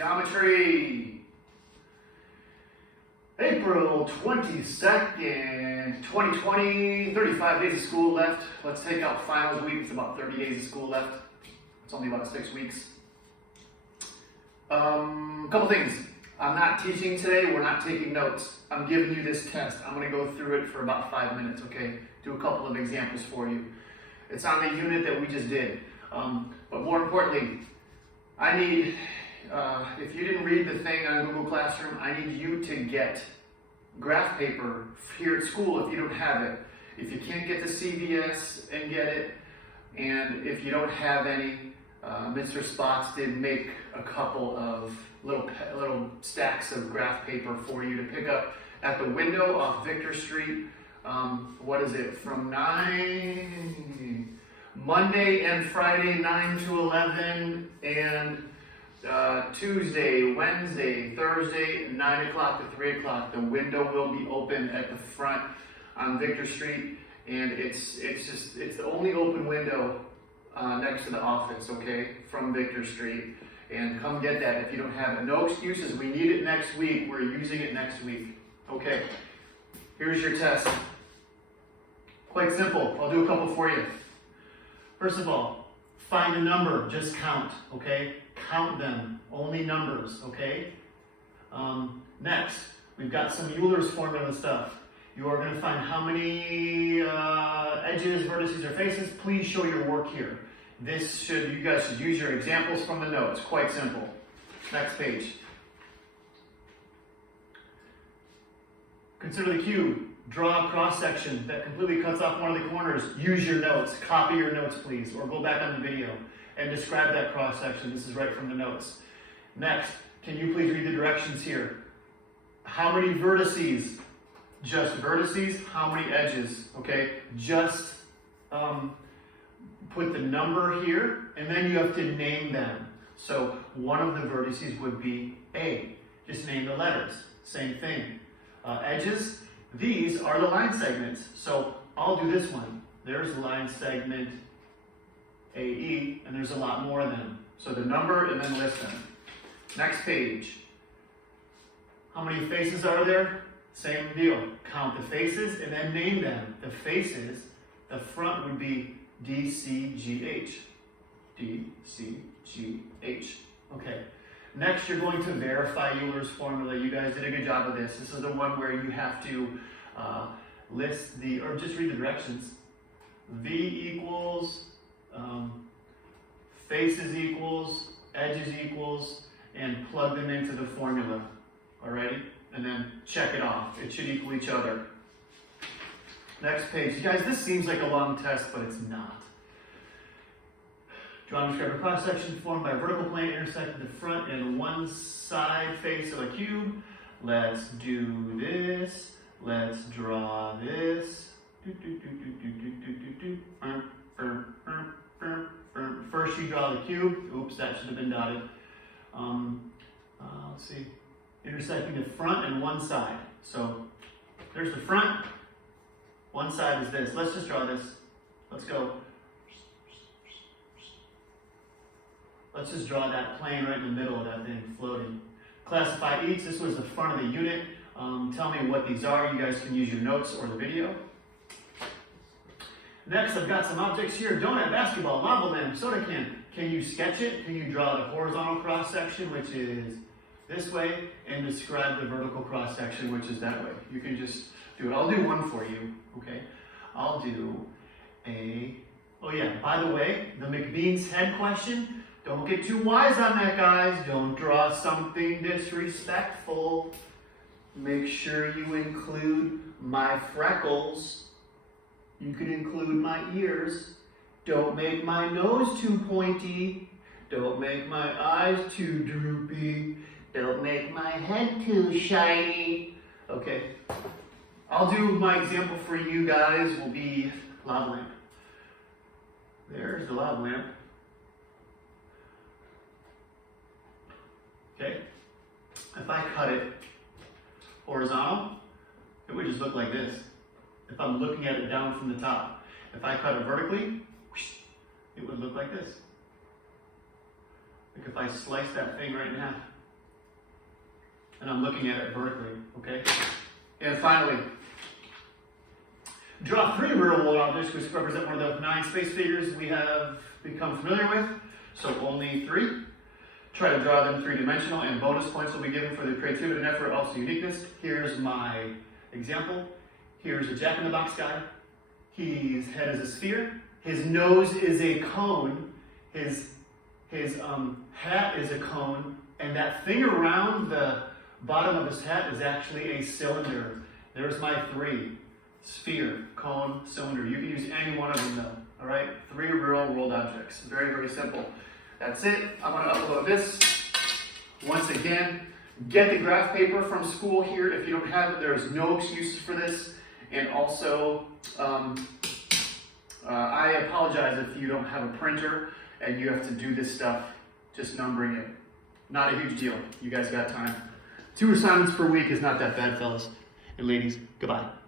Geometry. April 22nd, 2020, 35 days of school left. Let's take out finals week. It's about 30 days of school left. It's only about 6 weeks. Couple things. I'm not teaching today. We're not taking notes. I'm giving you this test. I'm going to go through it for about 5 minutes, okay? Do a couple of examples for you. It's on the unit that we just did. But more importantly, I need, if you didn't read the thing on Google Classroom, I need you to get graph paper here at school if you don't have it. If you can't get to CVS and get it, and if you don't have any, Mr. Spots did make a couple of little stacks of graph paper for you to pick up at the window off Victor Street. What is it? From Monday and Friday, 9 to 11, and Tuesday, Wednesday, Thursday, 9 o'clock to 3 o'clock. The window will be open at the front on Victor Street, and it's the only open window next to the office, okay, from Victor Street. And come get that if you don't have it. No excuses. We need it next week. We're using it next week. Okay, here's your test. Quite simple. I'll do a couple for you. First of all, find a number. Just count, okay? Count them. Only numbers, okay? Next, we've got some Euler's formula stuff. You are going to find how many edges, vertices, or faces. Please show your work here. You guys should use your examples from the notes. Quite simple. Next page. Consider the cube. Draw a cross section that completely cuts off one of the corners. Use your notes. Copy your notes, please, or go back on the video and describe that cross section. This is right from the notes. Next, can you please read the directions here? How many vertices? Just vertices. How many edges? Okay, just put the number here, and then you have to name them. So one of the vertices would be A. Just name the letters. Same thing. Edges, these are the line segments. So I'll do this one. There's line segment AE, and there's a lot more of them. So the number and then list them. Next page. How many faces are there? Same deal. Count the faces and then name them. The faces, the front would be DCGH. DCGH. Okay. Next, you're going to verify Euler's formula. You guys did a good job of this. This is the one where you have to list or just read the directions. V equals, faces equals, edges equals, and plug them into the formula. Alrighty? And then check it off. It should equal each other. Next page. You guys, this seems like a long test, but it's not. Draw and describe a cross-section formed by a vertical plane intersecting the front and one side face of a cube. Let's do this. Let's draw this. First you draw the cube. Oops, that should have been dotted. Let's see. Intersecting the front and one side. So there's the front. One side is this. Let's just draw this. Let's go. Let's just draw that plane right in the middle of that thing floating. Classify each. This was the front of the unit. Tell me what these are. You guys can use your notes or the video. Next, I've got some objects here. Donut, basketball, lava lamp, soda can. Can you sketch it? Can you draw the horizontal cross section, which is this way, and describe the vertical cross section, which is that way? You can just do it. I'll do one for you, okay? I'll do oh yeah, by the way, the McBean's head question, don't get too wise on that, guys. Don't draw something disrespectful. Make sure you include my freckles. You can include my ears. Don't make my nose too pointy. Don't make my eyes too droopy. Don't make my head too shiny. Okay. I'll do my example for you guys will be lava lamp. There's the lava lamp. Okay. If I cut it horizontal, it would just look like this. If I'm looking at it down from the top. If I cut it vertically, it would look like this. Like if I slice that thing right in half. and I'm looking at it vertically, okay? And finally, draw 3 real-world objects which represent one of the 9 space figures we have become familiar with, so only 3. Try to draw them 3-dimensional, and bonus points will be given for the creativity and effort, also uniqueness. Here's my example. Here's a jack-in-the-box guy. His head is a sphere. His nose is a cone. His hat is a cone, and that thing around the bottom of his hat is actually a cylinder. There's my 3. Sphere, cone, cylinder. You can use any one of them though, all right? 3 real world objects. Very, very simple. That's it. I'm gonna upload this. Once again, get the graph paper from school here. If you don't have it, there's no excuses for this. And also, I apologize if you don't have a printer and you have to do this stuff, just numbering it. Not a huge deal. You guys got time. 2 assignments per week is not that bad, fellas and ladies. Goodbye.